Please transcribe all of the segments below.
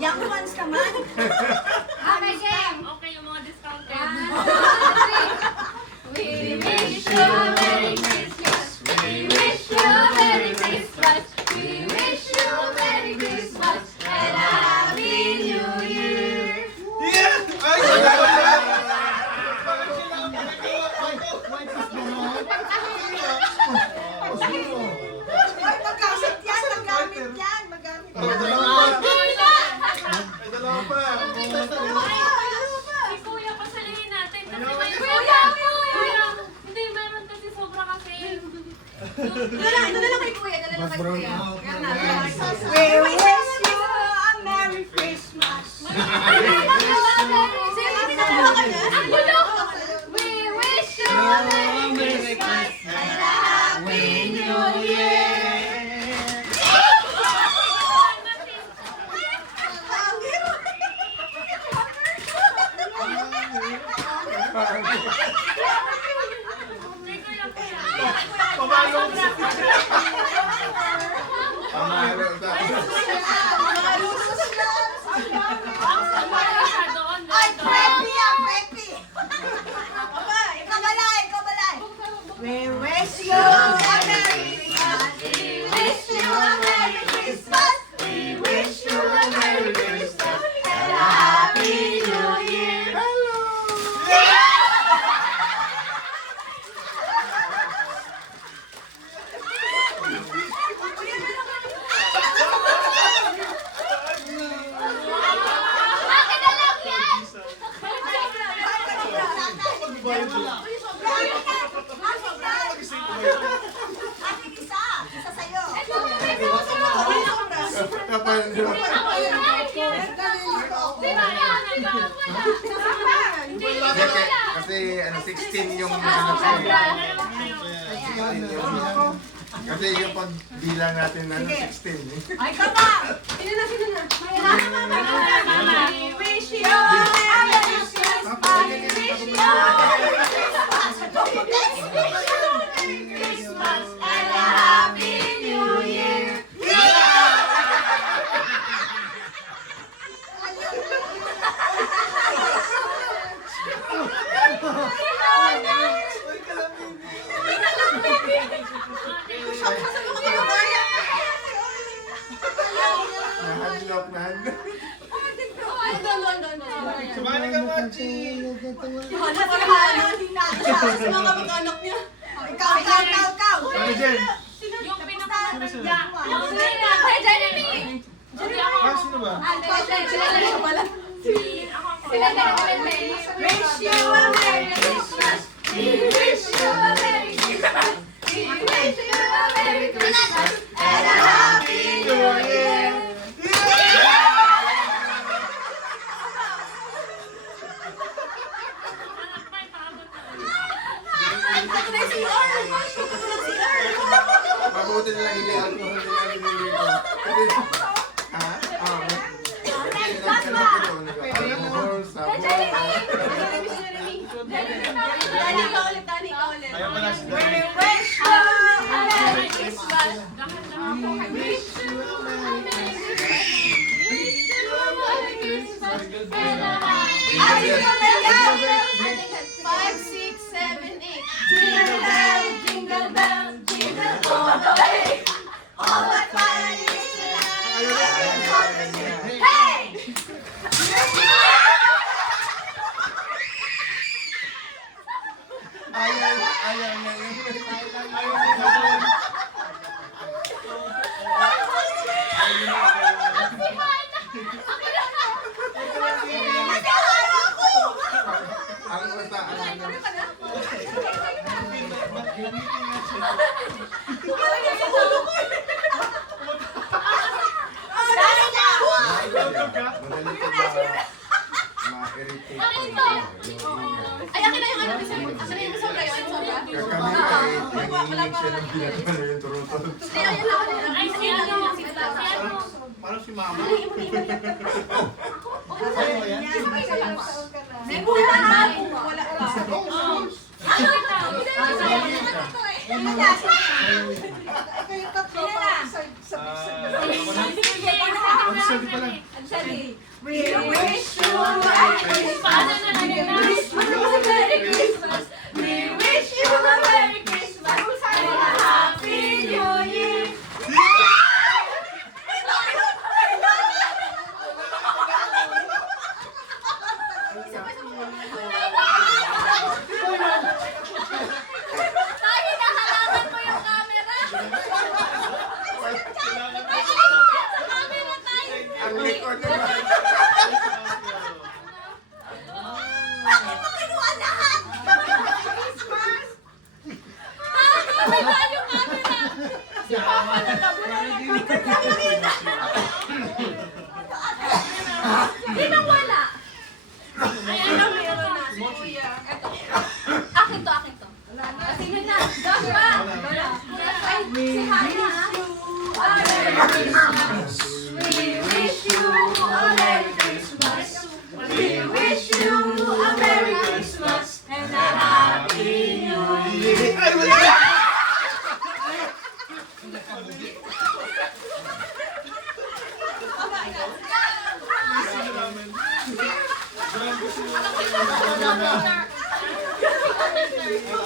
Young ones naman. Okay, game. Okay, yung mga discounted. 1, 2, 3. We wish you a Merry Christmas. We wish you a Merry Christmas. We wish you a Merry Christmas and a Happy New Year. Yeah! Ay! Ay, magamit yan, magamit yan, magamit yan. Ay, dalawa pa. Si Kuya, pasalihin natin. Kasi may Kuya! Hindi, meron kasi sobra kasi. Ito na lang kay Kuya, ito na lang kay Kuya. Yan na. We We wish you a Merry Christmas. Sige, pinagawa ka na. We wish you a Merry Christmas and a Happy New Year. Pamalo. Pamalo. Ay, preppy ah, preppy. Ikaw balay, ikaw balay. We wish you a Merry Christmas. We wish you a Merry Christmas. We wish you a Merry Christmas and a Happy New Year. Akin na lang yan! Ating isa, isa sa'yo. Kasi ano 16 yung ano ko. Kasi yung pagbilang natin ano 16. Ay, kaba! Sino na, sino na? We wish you a Merry Christmas. We wish you a Merry Christmas. Merry Christmas and a Happy New Year. Nahadlok na. Sumali ka, Machi! Hana pa hana. Sa mga kamag-anak niya. Ikaw. Ano dyan? Yung pinakamatanda. Yung sila, kay Jeremy. Hindi ako. Sino ba? Sila Wish you a Merry Christmas. We wish you a Merry Christmas. We wish you a Merry Christmas and a Happy New Year. Mabuti na lang hindi alcohol na lang binili ko. Ha? Alcohol, sabon. Ayaw pa na si Dani. We wish you a Merry Christmas. Dahan-dahan. Wish you a Merry Christmas. Wish you a Merry Christmas and a Happy New Year. 5, 6, 7, 8. Jingle bell, jingle all the way. All the fun is Hey! Ayaw na yun. Ang basta, Magaling ka ba? Ma-irritate ko. Ay, akin na yung ano, akin na yung sobra, yung sobra. Kami kahit nanginginig siya ng ginagawa na yung turutol. Ay, si ano? Si ano? Parang si mama. May wala na. Wala ka. Magsabi pa lang. We wish you a Merry Paano na lang yun? Christmas. We wish you a Merry Christmas and a Happy New Year. Tayo, nakalangan mo yung camera. Sa camera tayo. Ang likod naman. Bakit mo kinuha lahat? Christmas. May tayo yung camera. Si Papa nagkabulan. Sinong wala? Ayan na, meron na. Si Kuya. Akin to. Sige na. Joshua. Ay, si Hana. We wish you a Merry Christmas. We wish you a Merry Christmas and a Happy New Year. Ay, wala!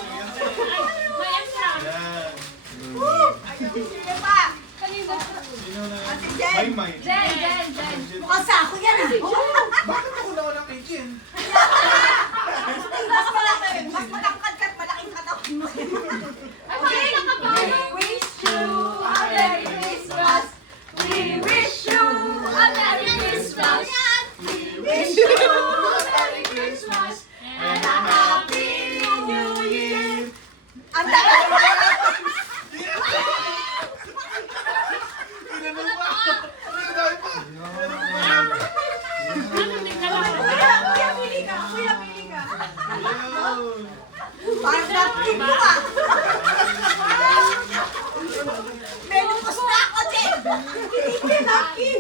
May extra. Sige pa. Ate Jen. Jen. Mukhang sako yan ah. Bakit ako na walang kitchen? Mas matangkad ka't malaking katawan mo. Okay, nakabago. We wish you a Merry Christmas. We wish you a Merry Christmas. We wish you a Merry Christmas and a Happy New Year. Ang tagal mo. Inanong pa! Ang dami pa! Ano, hindi ka lang. Kuya, pili ka. Parang napkin mo ka. Menopause na ako, Jen. Hindi napkin.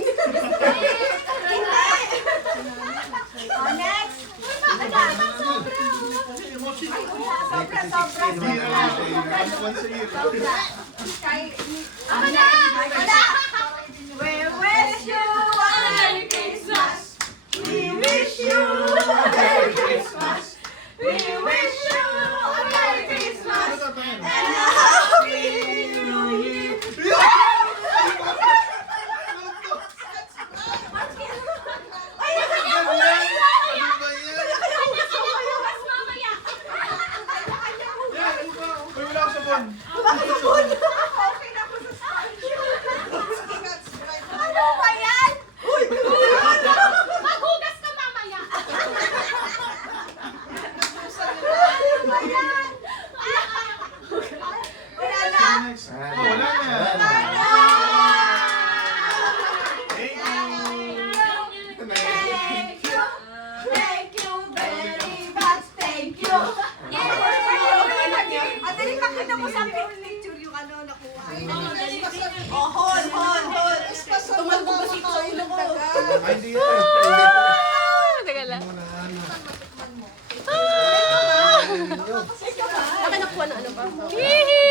Oh, next. Sobra. Ako na. We wish you a Merry Christmas. We wish you a Merry Christmas. We wish you a Merry Christmas and a Happy New Year. Ay, Mas mamaya. okay na po sa ano ba yan? Maghugas ka mamaya. Ano ba yan? Wala na. Thank you very much. Thank you. Madali pakita mo sa picture yung ano nakuha. Oh, hold. Tumalbo kasi ko sa ulo ko. Ay, hindi yan. Teka lang. Ikaw ba? Nakakuha na ano ba? Hihi!